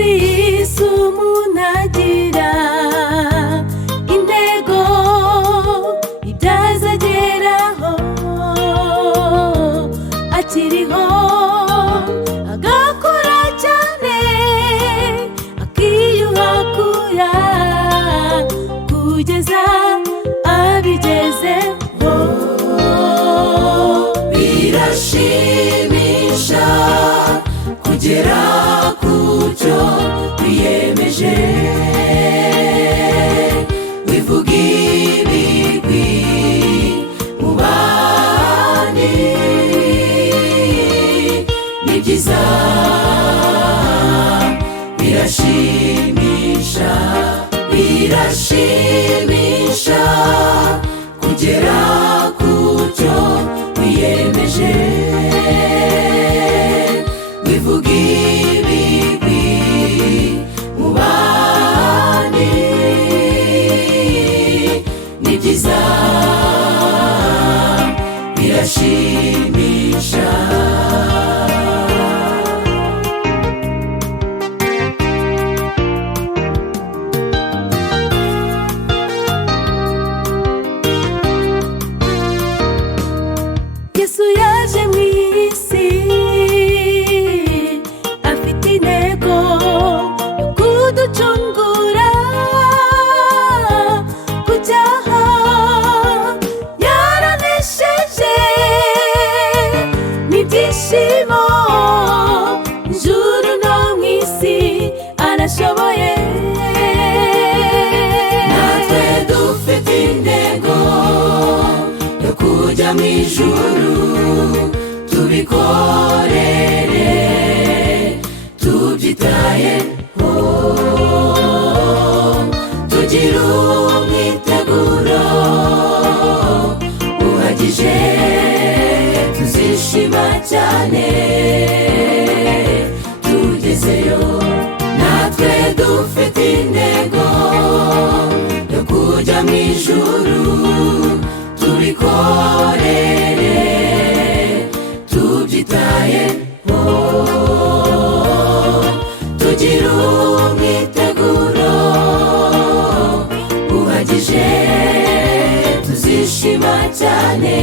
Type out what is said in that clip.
muri Yesu umuntu agira intego ibyazageraho akiriho, agakora cyane akiyuhakura kugeza abigezeho. Birashimisha kugera ku cyo wiyemeje, wivuga ibigwi mu bandi, ni byiza birashimisha, birashimisha kugera ku cyo wiyemeje, wivuga ibigwi mu bandi, ni byiza birashimisha. Yesu yaje mu isi afite intego yo kuducungura ku cyaha, yaranesheje n'ibyishimo, ijuru no mu isi arashoboye. Natwe dufite intego yo kujya mu ijuru, tubikorere tubyitayeho, tugira umwiteguro uhagije, tuzishima cyane tugezeyo. Natwe dufite intego yo kujya mu ijuru, tubikorere tubyitayeho, tugira umwiteguro uhagije, tuzishima cyane